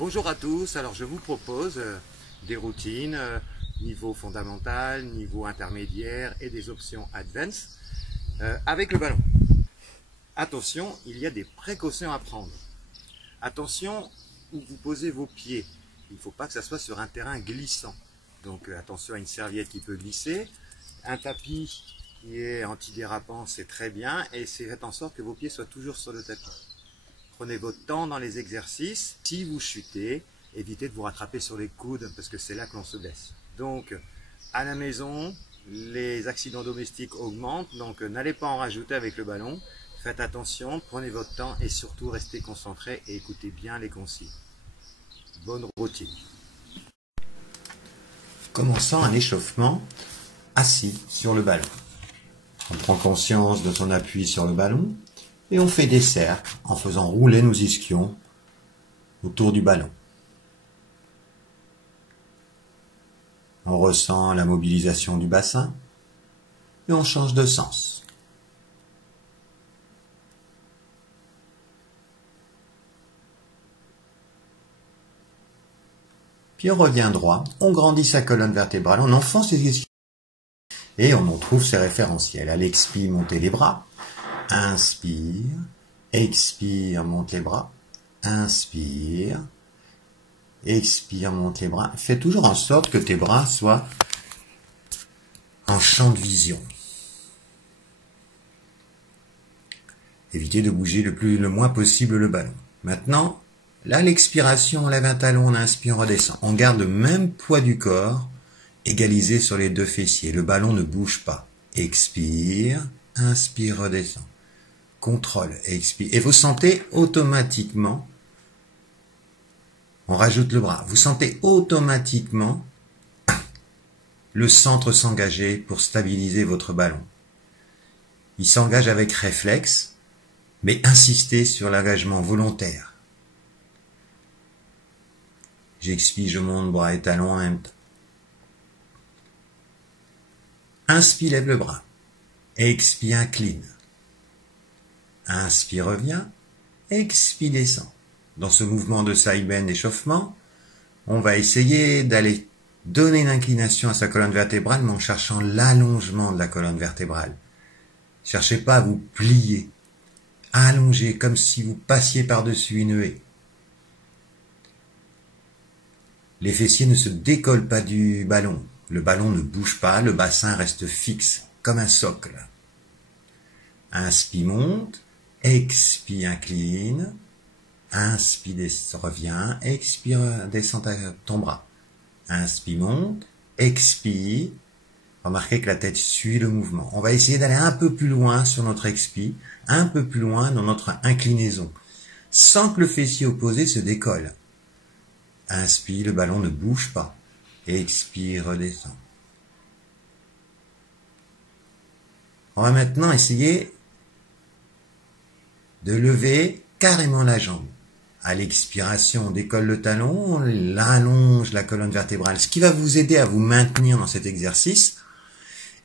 Bonjour à tous, alors je vous propose des routines niveau fondamental, niveau intermédiaire et des options advanced avec le ballon. Attention, il y a des précautions à prendre. Attention où vous posez vos pieds. Il ne faut pas que ça soit sur un terrain glissant. Donc attention à une serviette qui peut glisser. Un tapis qui est antidérapant, c'est très bien. Et faites en sorte que vos pieds soient toujours sur le tapis. Prenez votre temps dans les exercices. Si vous chutez, évitez de vous rattraper sur les coudes parce que c'est là que l'on se blesse. Donc, à la maison, les accidents domestiques augmentent. Donc, n'allez pas en rajouter avec le ballon. Faites attention, prenez votre temps et surtout restez concentrés et écoutez bien les consignes. Bonne routine. Commençons un échauffement assis sur le ballon. On prend conscience de son appui sur le ballon et on fait des cercles en faisant rouler nos ischions autour du ballon. On ressent la mobilisation du bassin et on change de sens. Puis on revient droit, on grandit sa colonne vertébrale, on enfonce les ischions et on en trouve ses référentiels. À l'expire, montez les bras. Inspire, expire, monte les bras. Inspire, expire, monte les bras. Fais toujours en sorte que tes bras soient en champ de vision. Évitez de bouger le moins possible le ballon. Maintenant, là, l'expiration, on lève un talon, on inspire, on redescend. On garde le même poids du corps, égalisé sur les deux fessiers. Le ballon ne bouge pas. Expire, inspire, redescend. Contrôle, expire. Et vous sentez automatiquement, on rajoute le bras, vous sentez automatiquement le centre s'engager pour stabiliser votre ballon. Il s'engage avec réflexe, mais insistez sur l'engagement volontaire. J'expire, je monte bras et talons en même temps. Inspire, lève le bras. Expire, incline. Inspire, revient. Expire, descend. Dans ce mouvement de side-bend échauffement, on va essayer d'aller donner une inclination à sa colonne vertébrale, mais en cherchant l'allongement de la colonne vertébrale. Cherchez pas à vous plier. Allongez comme si vous passiez par-dessus une haie. Les fessiers ne se décollent pas du ballon. Le ballon ne bouge pas, le bassin reste fixe, comme un socle. Inspire, monte. Expire, incline. Inspire, revient. Expire, descend ton bras. Inspire, monte. Expire. Remarquez que la tête suit le mouvement. On va essayer d'aller un peu plus loin sur notre expire, un peu plus loin dans notre inclinaison, sans que le fessier opposé se décolle. Inspire, le ballon ne bouge pas. Expire, redescend. On va maintenant essayer de lever carrément la jambe. À l'expiration, on décolle le talon, on allonge la colonne vertébrale, ce qui va vous aider à vous maintenir dans cet exercice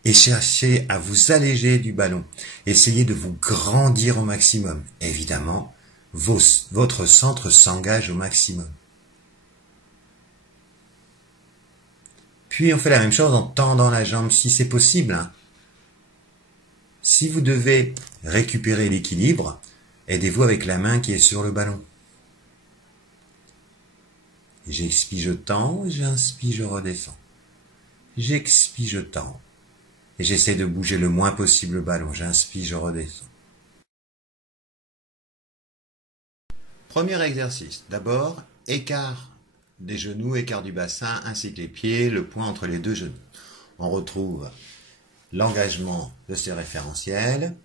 et chercher à vous alléger du ballon. Essayez de vous grandir au maximum. Évidemment, votre centre s'engage au maximum. Puis on fait la même chose en tendant la jambe si c'est possible. Si vous devez récupérer l'équilibre, aidez-vous avec la main qui est sur le ballon. J'expire, je tends, j'inspire, je redescends. J'expire, je tends. Et j'essaie de bouger le moins possible le ballon. J'inspire, je redescends. Premier exercice. D'abord, écart des genoux, écart du bassin, ainsi que les pieds, le point entre les deux genoux. On retrouve l'engagement de ces référentiels.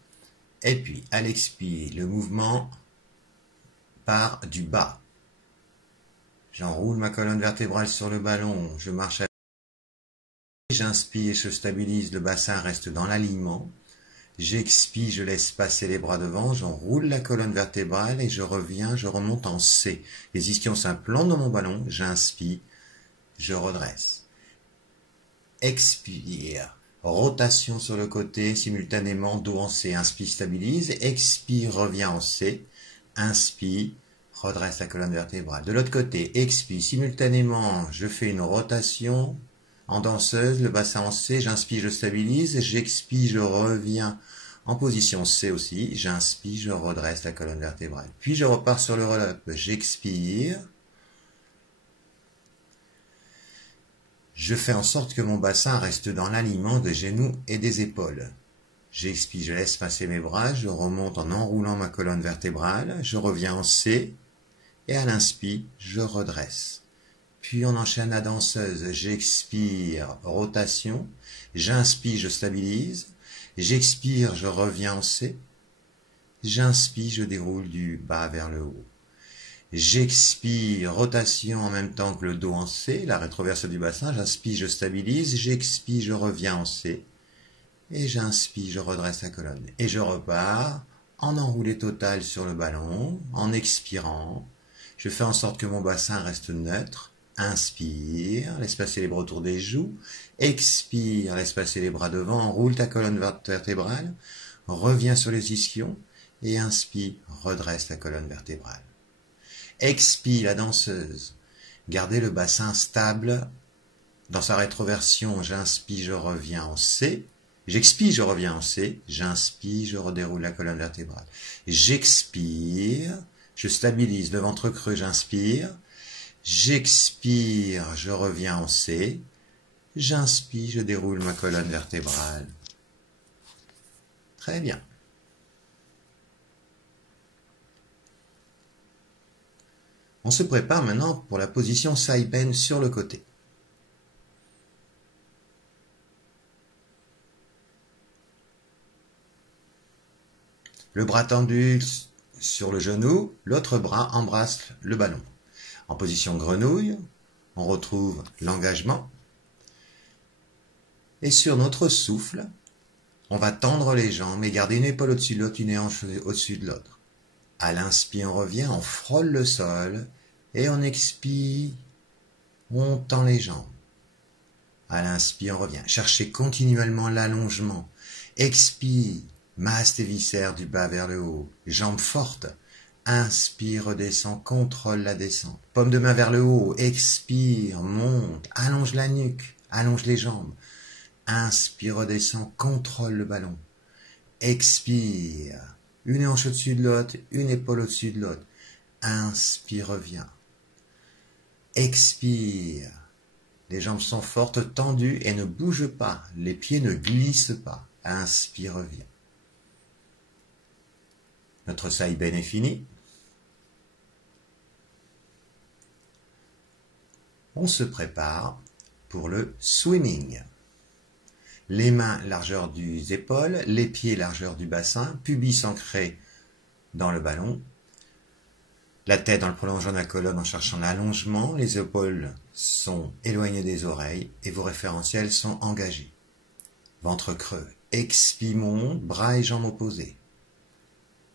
Et puis, à l'expire, le mouvement part du bas. J'enroule ma colonne vertébrale sur le ballon, je marche avec. J'inspire, je stabilise, le bassin reste dans l'alignement. J'expire, je laisse passer les bras devant, j'enroule la colonne vertébrale et je reviens, je remonte en C. Les ischions s'implantent dans mon ballon, j'inspire, je redresse. Expire. Rotation sur le côté, simultanément, dos en C. Inspire, stabilise. Expire, revient en C. Inspire, redresse la colonne vertébrale. De l'autre côté, expire. Simultanément, je fais une rotation en danseuse, le bassin en C, j'inspire, je stabilise, j'expire, je reviens en position C aussi, j'inspire, je redresse la colonne vertébrale. Puis je repars sur le roll-up, j'expire, je fais en sorte que mon bassin reste dans l'alignement des genoux et des épaules. J'expire, je laisse passer mes bras, je remonte en enroulant ma colonne vertébrale, je reviens en C, et à l'inspire, je redresse. Puis on enchaîne la danseuse, j'expire, rotation, j'inspire, je stabilise, j'expire, je reviens en C, j'inspire, je déroule du bas vers le haut. J'expire, rotation en même temps que le dos en C, la rétroverse du bassin, j'inspire, je stabilise, j'expire, je reviens en C, et j'inspire, je redresse la colonne. Et je repars en enroulé total sur le ballon, en expirant. Je fais en sorte que mon bassin reste neutre. Inspire, laisse passer les bras autour des joues. Expire, laisse passer les bras devant, enroule ta colonne vertébrale. Reviens sur les ischions et inspire, redresse la colonne vertébrale. Expire, la danseuse. Gardez le bassin stable. Dans sa rétroversion, j'inspire, je reviens en C. J'expire, je reviens en C. J'inspire, je redéroule la colonne vertébrale. J'expire, je stabilise le ventre creux, j'inspire. J'expire, je reviens en C. J'inspire, je déroule ma colonne vertébrale. Très bien. On se prépare maintenant pour la position side bend sur le côté. Le bras tendu sur le genou, l'autre bras embrasse le ballon. En position grenouille, on retrouve l'engagement. Et sur notre souffle, on va tendre les jambes et garder une épaule au-dessus de l'autre, une hanche au-dessus de l'autre. À l'inspire, on revient, on frôle le sol et on expire, on tend les jambes. À l'inspire, on revient. Cherchez continuellement l'allongement. Expire. Masse tes viscères du bas vers le haut, jambes fortes. Inspire, redescend, contrôle la descente. Paume de main vers le haut, expire, monte, allonge la nuque, allonge les jambes. Inspire, redescend, contrôle le ballon. Expire, une hanche au-dessus de l'autre, une épaule au-dessus de l'autre. Inspire, reviens. Expire, les jambes sont fortes, tendues et ne bougent pas, les pieds ne glissent pas. Inspire, reviens. Notre side bend est fini. On se prépare pour le swimming. Les mains largeur des épaules, les pieds largeur du bassin, pubis ancré dans le ballon. La tête dans le prolongement de la colonne en cherchant l'allongement. Les épaules sont éloignées des oreilles et vos référentiels sont engagés. Ventre creux. Expire, monte, bras et jambes opposés.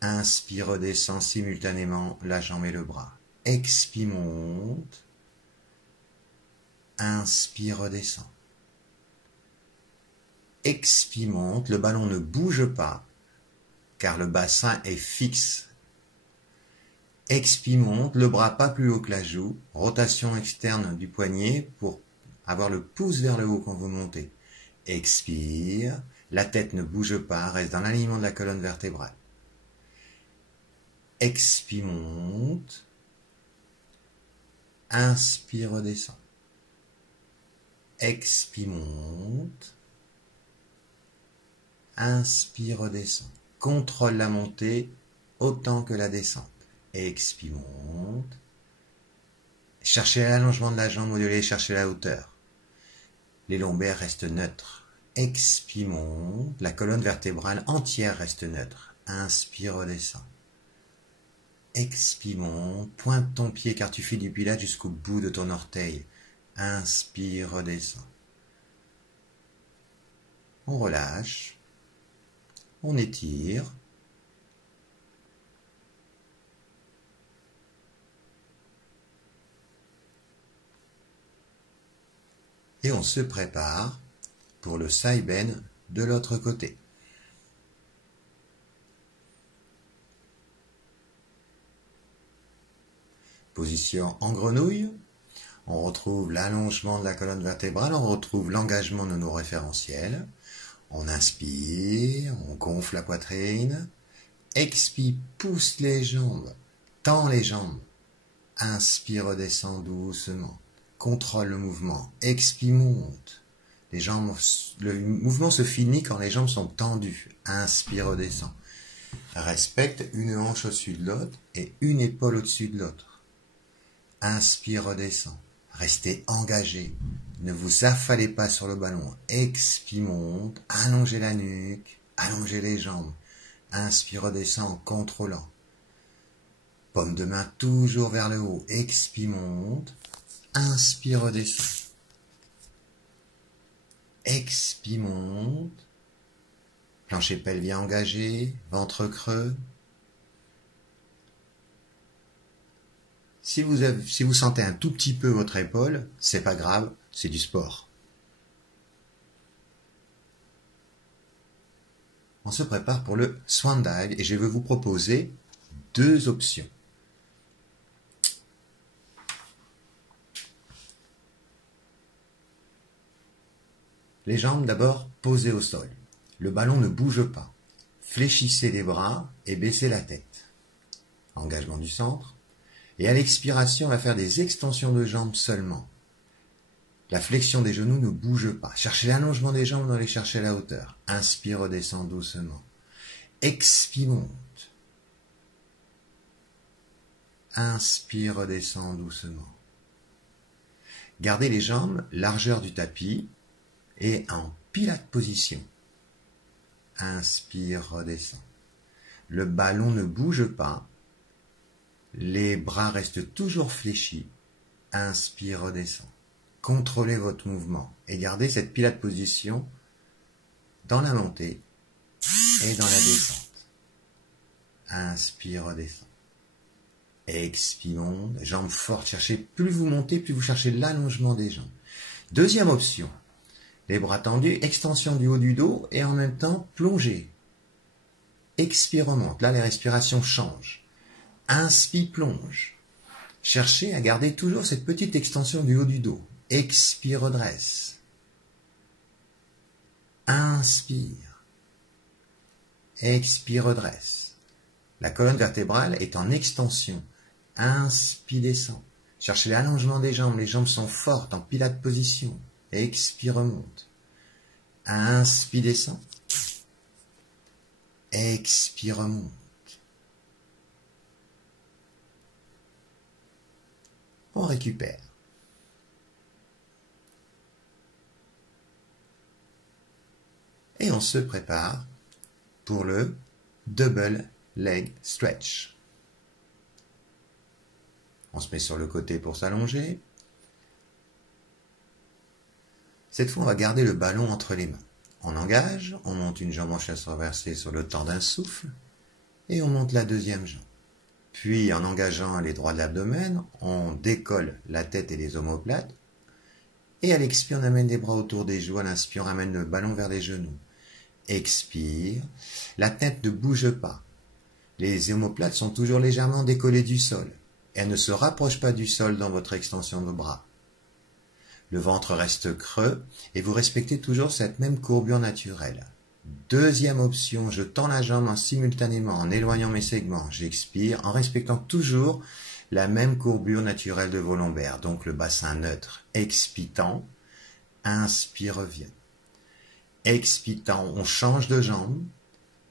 Inspire, redescend simultanément la jambe et le bras. Expire, monte. Inspire, redescend. Expire, monte. Le ballon ne bouge pas car le bassin est fixe. Expire, monte. Le bras pas plus haut que la joue. Rotation externe du poignet pour avoir le pouce vers le haut quand vous montez. Expire. La tête ne bouge pas, reste dans l'alignement de la colonne vertébrale. Expire, monte. Inspire, redescend. Expire, monte. Inspire, redescend. Contrôle la montée autant que la descente. Expire, monte. Cherchez l'allongement de la jambe au lieu de chercher la hauteur. Les lombaires restent neutres. Expire, monte. La colonne vertébrale entière reste neutre. Inspire, redescend. Expire, monte. Pointe ton pied car tu fais du pilate jusqu'au bout de ton orteil. Inspire, redescend. On relâche. On étire. Et on se prépare pour le side bend de l'autre côté. position en grenouille. On retrouve l'allongement de la colonne vertébrale, on retrouve l'engagement de nos référentiels. On inspire, on gonfle la poitrine. Expire, pousse les jambes, tend les jambes. Inspire, redescend doucement. Contrôle le mouvement. Expire, monte. Les jambes, le mouvement se finit quand les jambes sont tendues. Inspire, redescend. Respecte une hanche au-dessus de l'autre et une épaule au-dessus de l'autre. Inspire, redescend. Restez engagé. Ne vous affalez pas sur le ballon. Expire, monte. Allongez la nuque. Allongez les jambes. Inspire, redescend en contrôlant. Paume de main toujours vers le haut. Expire, monte. Inspire, redescend. Expire, monte. Plancher pelvien engagé. Ventre creux. Si vous sentez un tout petit peu votre épaule, c'est pas grave, c'est du sport. On se prépare pour le Swan Dive et je vais vous proposer deux options. Les jambes d'abord posées au sol. Le ballon ne bouge pas. Fléchissez les bras et baissez la tête. Engagement du centre. Et à l'expiration, on va faire des extensions de jambes seulement. La flexion des genoux ne bouge pas. Cherchez l'allongement des jambes, on va aller chercher la hauteur. Inspire, redescend doucement. Expire, monte. Inspire, redescend doucement. Gardez les jambes, largeur du tapis et en pilate position. Inspire, redescend. Le ballon ne bouge pas. Les bras restent toujours fléchis. Inspire, redescend. Contrôlez votre mouvement et gardez cette pilate position dans la montée et dans la descente. Inspire, redescend. Expire, monte. Jambes fortes. Cherchez, plus vous montez, plus vous cherchez l'allongement des jambes. Deuxième option. Les bras tendus, extension du haut du dos et en même temps plongée. Expire, remonte. Là, les respirations changent. Inspire, plonge. Cherchez à garder toujours cette petite extension du haut du dos. Expire, redresse. Inspire. Expire, redresse. La colonne vertébrale est en extension. Inspire, descend. Cherchez l'allongement des jambes. Les jambes sont fortes en pilate position. Expire, remonte. Inspire, descend. Expire, remonte. On récupère. Et on se prépare pour le double leg stretch. On se met sur le côté pour s'allonger. Cette fois, on va garder le ballon entre les mains. On engage, on monte une jambe en chasse renversée sur le temps d'un souffle et on monte la deuxième jambe. Puis, en engageant les droits de l'abdomen, on décolle la tête et les omoplates. Et à l'expire, on amène les bras autour des joues. À l'inspire, on amène le ballon vers les genoux. Expire. La tête ne bouge pas. Les omoplates sont toujours légèrement décollées du sol. Elles ne se rapprochent pas du sol dans votre extension de bras. Le ventre reste creux et vous respectez toujours cette même courbure naturelle. Deuxième option, je tends la jambe simultanément en éloignant mes segments. J'expire en respectant toujours la même courbure naturelle de vos lombaires. Donc le bassin neutre. Expitant, inspire, revient. Expitant, on change de jambe.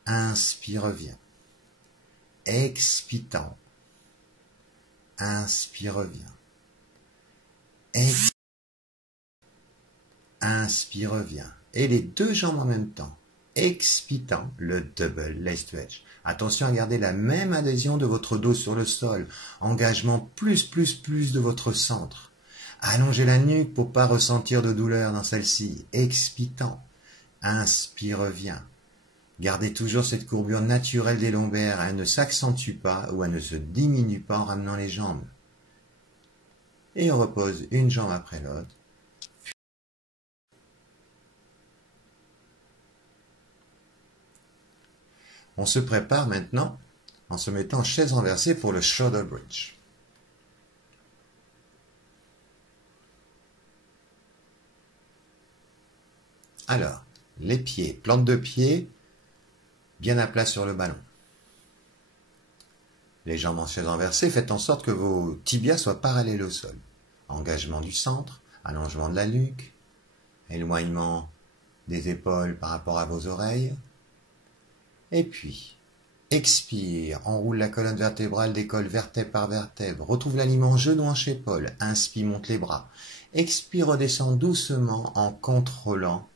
Inspire, revient. Expitant, inspire, revient. Inspire, revient. Et les deux jambes en même temps. Expitant, le double leg stretch. Attention à garder la même adhésion de votre dos sur le sol. Engagement plus de votre centre. Allongez la nuque pour pas ressentir de douleur dans celle-ci. Expitant. Inspire, revient. Gardez toujours cette courbure naturelle des lombaires. Elle ne s'accentue pas ou elle ne se diminue pas en ramenant les jambes. Et on repose une jambe après l'autre. On se prépare maintenant en se mettant en chaise renversée pour le shoulder bridge. Alors, les pieds, plante de pied, bien à plat sur le ballon. Les jambes en chaise renversée, faites en sorte que vos tibias soient parallèles au sol. Engagement du centre, allongement de la nuque, éloignement des épaules par rapport à vos oreilles. Et puis, expire, enroule la colonne vertébrale, décolle vertèbre par vertèbre, retrouve l'aliment genou, hanche, épaule, inspire, monte les bras. Expire, redescend doucement en contrôlant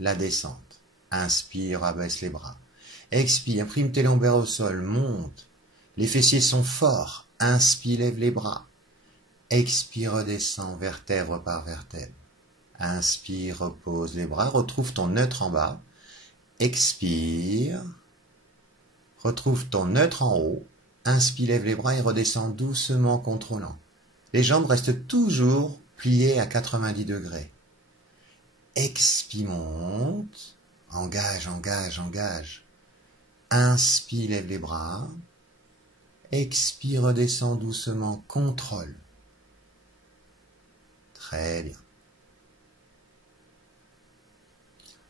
la descente. Inspire, abaisse les bras. Expire, imprime tes lombaires au sol, monte. Les fessiers sont forts. Inspire, lève les bras. Expire, redescend vertèbre par vertèbre. Inspire, repose les bras, retrouve ton neutre en bas. Expire, retrouve ton neutre en haut. Inspire, lève les bras et redescend doucement contrôlant. Les jambes restent toujours pliées à 90 degrés. Expire, monte. Engage, engage, engage. Inspire, lève les bras. Expire, redescend doucement, contrôle. Très bien.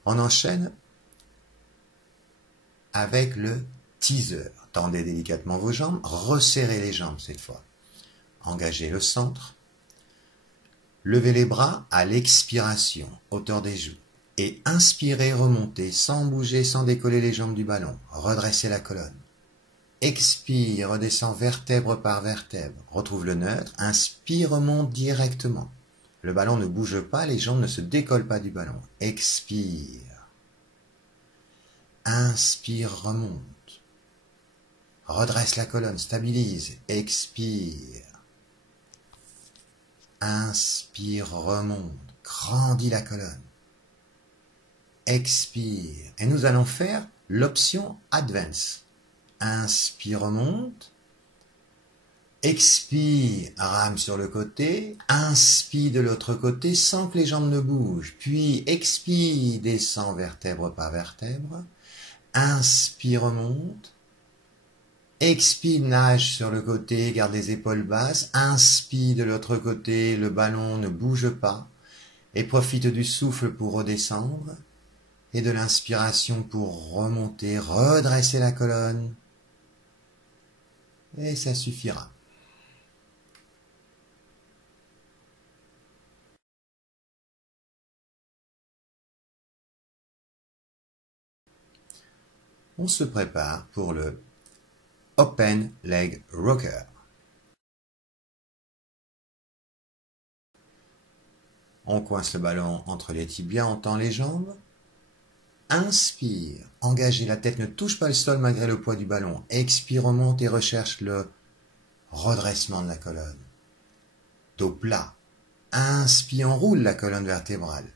On enchaîne avec le teaser. Tendez délicatement vos jambes, resserrez les jambes cette fois. Engagez le centre. Levez les bras à l'expiration, hauteur des joues. Et inspirez, remontez, sans bouger, sans décoller les jambes du ballon. Redressez la colonne. Expire, redescend vertèbre par vertèbre. Retrouve le neutre. Inspire, remonte directement. Le ballon ne bouge pas, les jambes ne se décollent pas du ballon. Expire. Inspire, remonte. Redresse la colonne, stabilise. Expire. Inspire, remonte. Grandis la colonne. Expire. Et nous allons faire l'option Advance. Inspire, remonte. Expire, rame sur le côté. Inspire de l'autre côté sans que les jambes ne bougent. Puis expire, descend vertèbre par vertèbre. Inspire, remonte. Expire, nage sur le côté, garde les épaules basses. Inspire de l'autre côté, le ballon ne bouge pas. Et profite du souffle pour redescendre. Et de l'inspiration pour remonter, redresser la colonne. Et ça suffira. On se prépare pour le Open Leg Rocker. On coince le ballon entre les tibias, on tend les jambes. Inspire, engagez, la tête ne touche pas le sol malgré le poids du ballon. Expire, remonte et recherche le redressement de la colonne. Dos plat. Inspire, enroule la colonne vertébrale.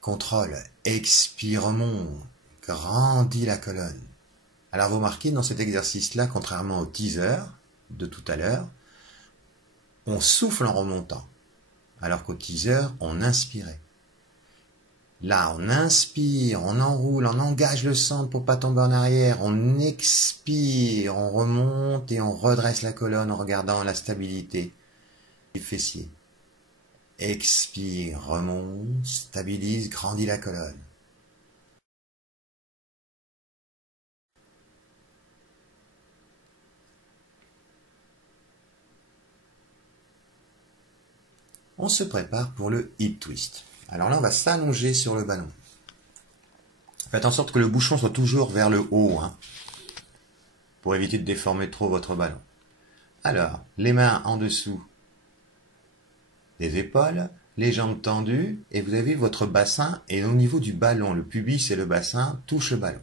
Contrôle. Expire, remonte. Grandis la colonne. Alors vous remarquez dans cet exercice-là, contrairement au teaser de tout à l'heure, on souffle en remontant, alors qu'au teaser, on inspirait. Là, on inspire, on enroule, on engage le centre pour pas tomber en arrière, on expire, on remonte et on redresse la colonne en regardant la stabilité du fessier. Expire, remonte, stabilise, grandit la colonne. On se prépare pour le hip twist. Alors là, on va s'allonger sur le ballon. Faites en sorte que le bouchon soit toujours vers le haut, pour éviter de déformer trop votre ballon. Alors, les mains en dessous des épaules, les jambes tendues, et vous avez votre bassin, et au niveau du ballon, le pubis et le bassin touchent le ballon.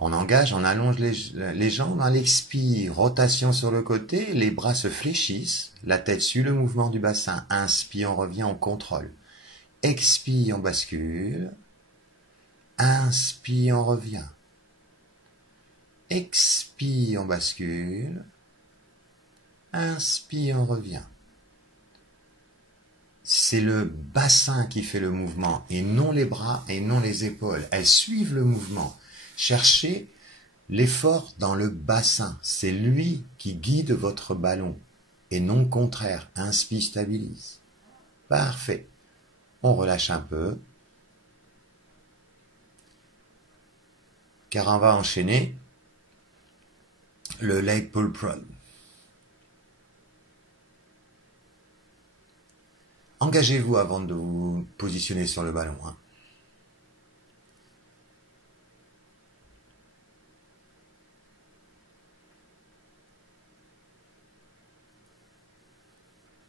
On engage, on allonge les jambes, on expire, rotation sur le côté, les bras se fléchissent, la tête suit le mouvement du bassin, inspire, on revient, on contrôle. Expire, on bascule, inspire, on revient. Expire, on bascule, inspire, on revient. C'est le bassin qui fait le mouvement, et non les bras, et non les épaules. Elles suivent le mouvement. Cherchez l'effort dans le bassin. C'est lui qui guide votre ballon, et non le contraire. Inspire, stabilise. Parfait. On relâche un peu. car on va enchaîner le leg pull prod. Engagez-vous avant de vous positionner sur le ballon.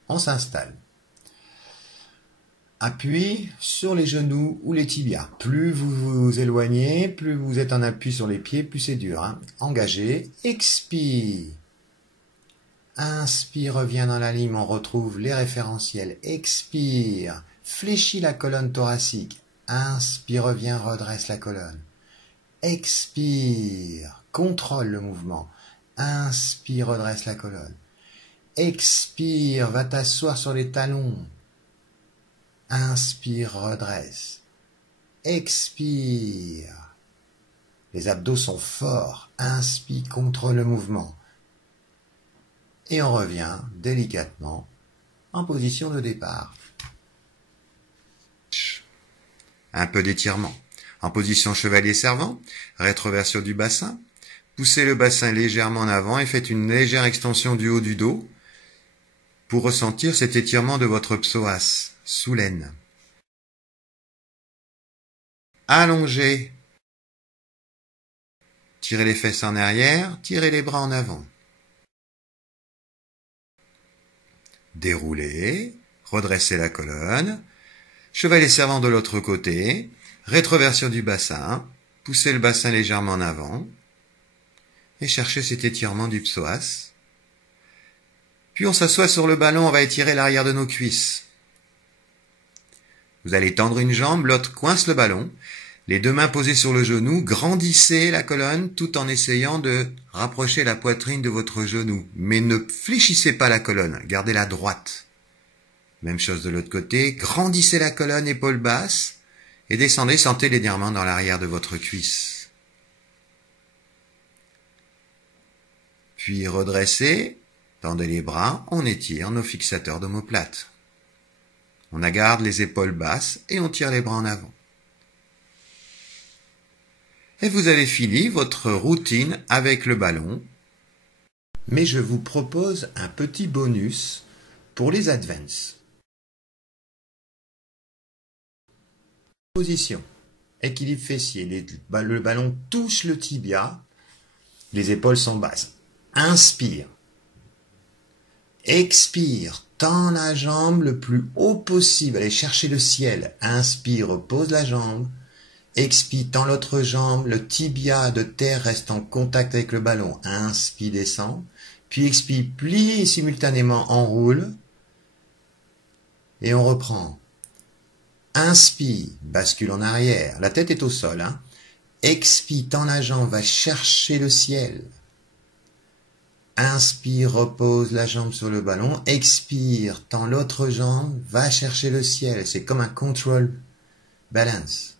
On s'installe. Appui sur les genoux ou les tibias. Plus vous vous éloignez, plus vous êtes en appui sur les pieds, plus c'est dur. Engagez, expire. Inspire, reviens dans la ligne, on retrouve les référentiels. Expire, fléchis la colonne thoracique. Inspire, reviens, redresse la colonne. Expire, contrôle le mouvement. Inspire, redresse la colonne. Expire, va t'asseoir sur les talons. Inspire, redresse. Expire. Les abdos sont forts. Inspire, contrôle le mouvement. Et on revient délicatement en position de départ. Un peu d'étirement. En position chevalier servant, rétroversion du bassin. Poussez le bassin légèrement en avant et faites une légère extension du haut du dos pour ressentir cet étirement de votre psoas, sous l'aine. Allongez. Tirez les fesses en arrière, tirez les bras en avant. Déroulez, redressez la colonne, chevalet servant de l'autre côté, rétroversion du bassin, poussez le bassin légèrement en avant et cherchez cet étirement du psoas. Puis on s'assoit sur le ballon, on va étirer l'arrière de nos cuisses. Vous allez tendre une jambe, l'autre coince le ballon. Les deux mains posées sur le genou, grandissez la colonne tout en essayant de rapprocher la poitrine de votre genou. Mais ne fléchissez pas la colonne, gardez-la droite. Même chose de l'autre côté, grandissez la colonne, épaules basses, et descendez, sentez l'étirement dans l'arrière de votre cuisse. Puis redressez, tendez les bras, on étire nos fixateurs d'omoplate. On garde les épaules basses et on tire les bras en avant. Et vous avez fini votre routine avec le ballon. Mais je vous propose un petit bonus pour les advances. Position. Équilibre fessier. Le ballon touche le tibia. Les épaules sont basses. Inspire. Expire. Tends la jambe le plus haut possible. Allez chercher le ciel. Inspire. Pose la jambe. Expire, tends l'autre jambe, le tibia de terre reste en contact avec le ballon. Inspire, descend. Puis expire, plie et simultanément enroule. Et on reprend. Inspire, bascule en arrière. La tête est au sol. Expire, tends la jambe, va chercher le ciel. Inspire, repose la jambe sur le ballon. Expire, tends l'autre jambe, va chercher le ciel. C'est comme un control balance.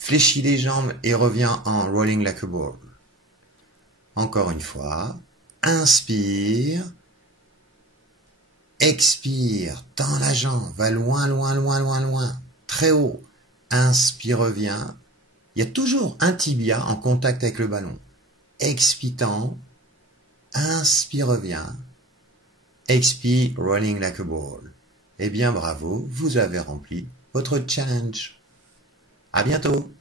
Fléchis les jambes et reviens en rolling like a ball. Encore une fois. Inspire. Expire. Tends la jambe. Va loin, loin, loin, loin, loin. Très haut. Inspire, reviens. Il y a toujours un tibia en contact avec le ballon. Expire, tends. Inspire, reviens. Expire, rolling like a ball. Eh bien, bravo, vous avez rempli votre challenge. À bientôt!